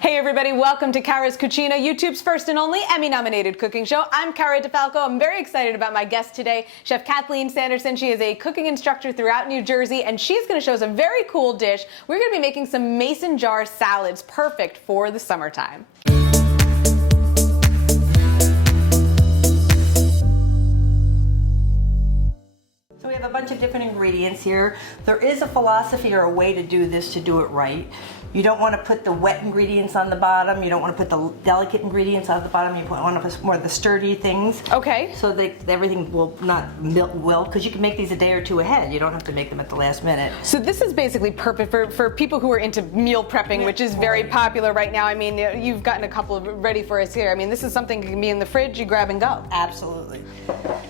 Hey everybody, welcome to Cara's Cucina, YouTube's first and only Emmy-nominated cooking show. I'm Cara Di Falco. I'm very excited about my guest today, Chef Kathleen Sanderson. She is a cooking instructor throughout New Jersey, and she's going to show us a very cool dish. We're going to be making some mason jar salads, perfect for the summertime. So we have a bunch of different ingredients here. There is a philosophy or a way to do this to do it right. You don't want to put the wet ingredients on the bottom. You don't want to put the delicate ingredients on the bottom. You want to put more of the sturdy things. Okay. So everything will not wilt, because you can make these a day or two ahead. You don't have to make them at the last minute. So this is basically perfect for people who are into meal prepping, which is very popular right now. I mean, you've gotten a couple of ready for us here. I mean, this is something that can be in the fridge, you grab and go. Absolutely.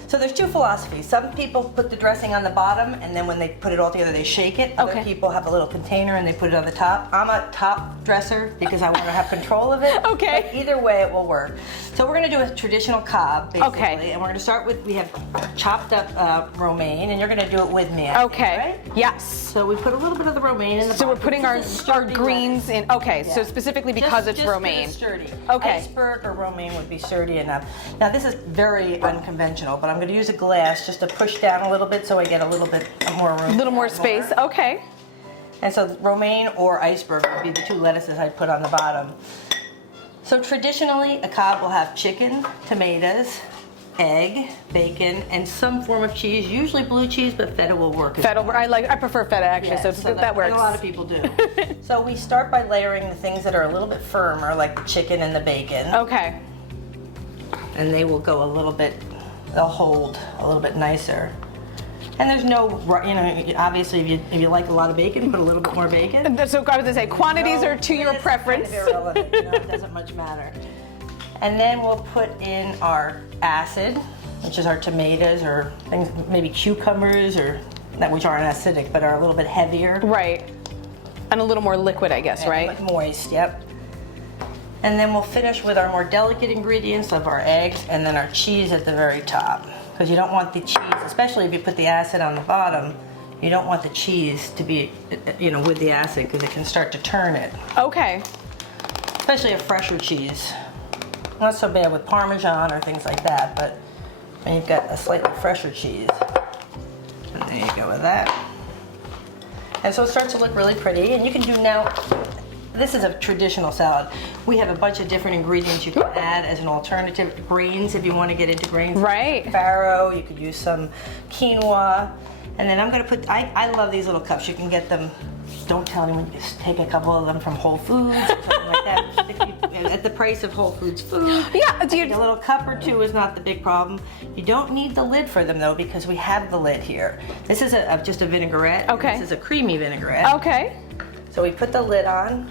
So there's two philosophies. Some people put the dressing on the bottom, and then when they put it all together, they shake it. Other people have a little container and they put it on the top. I'm a top dresser because I want to have control of it. Okay. But either way, it will work. So we're going to do a traditional cob, basically. Okay. And we're going to start with, we have chopped up romaine, and you're going to do it with me, I think, right? Yes. So we put a little bit of the romaine in the So we're putting our greens lettuce. in. Okay, Yeah. so specifically because it's romaine. It's sturdy. Okay. Iceberg or romaine would be sturdy enough. Now this is very unconventional, but I'm going to use a glass just to push down a little bit so I get a little bit more room. A little more space. Okay. And so romaine or iceberg would be the two lettuces I'd put on the bottom. So traditionally, a cob will have chicken, tomatoes, egg, bacon, and some form of cheese, usually blue cheese, but feta will work. Feta, I prefer feta actually, Yeah, so that works. And a lot of people do. So we start by layering the things that are a little bit firmer, like the chicken and the bacon. Okay. And they will go a little bit, they'll hold a little bit nicer. And there's no, you know, obviously if you like a lot of bacon, put a little bit more bacon. So I was going to say, quantities are to your preference. Kind of irrelevant, you know, it doesn't much matter. And then we'll put in our acid, which is our tomatoes or things, maybe cucumbers, or which aren't acidic but are a little bit heavier. Right. And a little more liquid, I guess, right? Like moist, yep. And then we'll finish with our more delicate ingredients of our eggs and then our cheese at the very top. Because you don't want the cheese, especially if you put the acid on the bottom, you don't want the cheese to be, you know, with the acid, because it can start to turn it. Okay. Especially a fresher cheese. Not so bad with Parmesan or things like that, but when you've got a slightly fresher cheese. And there you go with that. And so it starts to look really pretty, and you can do now, this is a traditional salad. We have a bunch of different ingredients you can add as an alternative. Grains, if you want to get into grains. Right. Farro, you could use some quinoa. And then I'm going to put, I love these little cups. You can get them, don't tell anyone, just take a couple of them from Whole Foods or something like that. At the price of Whole Foods food. Yeah, a little cup or two is not the big problem. You don't need the lid for them though, because we have the lid here. This is just a vinaigrette. Okay. This is a creamy vinaigrette. Okay. So we put the lid on.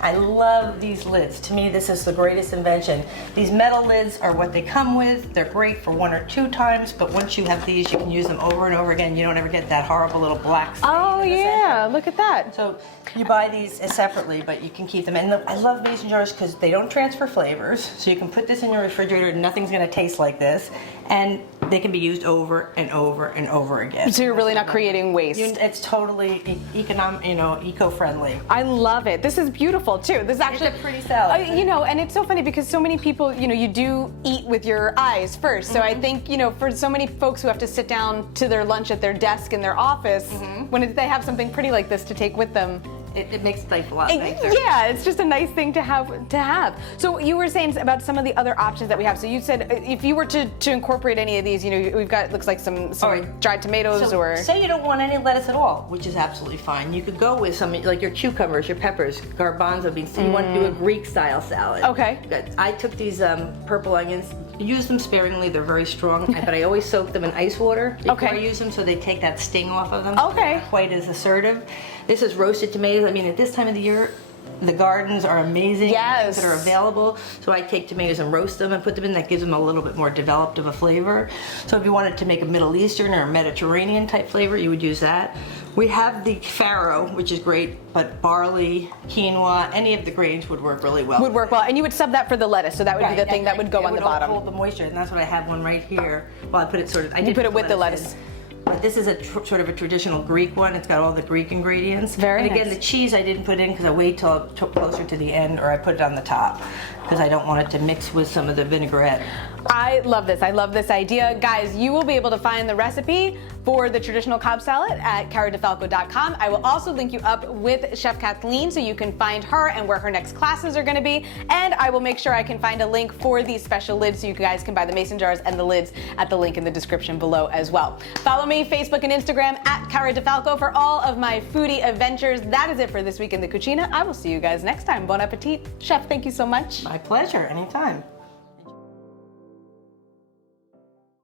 I love these lids. To me, this is the greatest invention. These metal lids are what they come with. They're great for 1 or 2 times, but once you have these, you can use them over and over again. You don't ever get that horrible little black stain. Oh yeah, look at that. So you buy these separately, but you can keep them. And I love mason jars because they don't transfer flavors. So you can put this in your refrigerator and nothing's going to taste like this. And they can be used over and over and over again. So you're really not creating waste. It's totally economic, you know, eco-friendly. I love it. This is beautiful too. This is actually a pretty salad. You know, and it's so funny because so many people, you know, you do eat with your eyes first. So I think, you know, for so many folks who have to sit down to their lunch at their desk in their office, when they have something pretty like this to take with them, it makes life a lot nicer. Yeah, it's just a nice thing to have. So you were saying about some of the other options that we have. So you said if you were to incorporate any of these, you know, we've got, looks like some dried tomatoes, so or say you don't want any lettuce at all, which is absolutely fine. You could go with some, like your cucumbers, your peppers, garbanzo beans. So you want to do a Greek style salad. Okay. I took these purple onions. Use them sparingly, they're very strong, but I always soak them in ice water before I use them so they take that sting off of them. Okay. They're not quite as assertive. This is roasted tomatoes. I mean, at this time of the year, the gardens are amazing. Yes. That are available. So I take tomatoes and roast them and put them in. That gives them a little bit more developed of a flavor. So if you wanted to make a Middle Eastern or a Mediterranean type flavor, you would use that. We have the farro, which is great, but barley, quinoa, any of the grains would work really well. Would work well, and you would sub that for the lettuce, so that would be the thing that would go on the bottom. Hold the moisture, and that's what I have one right here. Well, I put it sort of. You put it with the lettuce. But this is a sort of a traditional Greek one. It's got all the Greek ingredients. Very And again, nice. the cheese I didn't put in because I wait till closer to the end, or I put it on the top because I don't want it to mix with some of the vinaigrette. I love this. I love this idea. Guys, you will be able to find the recipe for the traditional Cobb salad at caradefalco.com. I will also link you up with Chef Kathleen so you can find her and where her next classes are going to be. And I will make sure I can find a link for these special lids so you guys can buy the mason jars and the lids at the link in the description below as well. Follow me Facebook and Instagram at Cara Di Falco for all of my foodie adventures. That is it for this week in the Cucina. I will see you guys next time. Bon appetit. Chef, thank you so much. My pleasure, anytime.